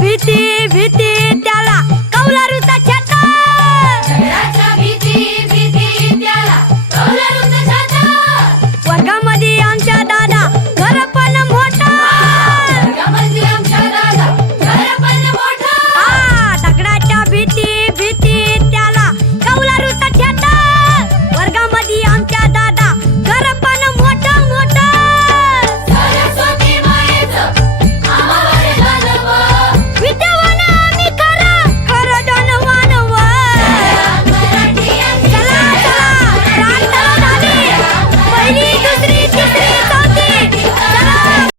ভিটি ভিটি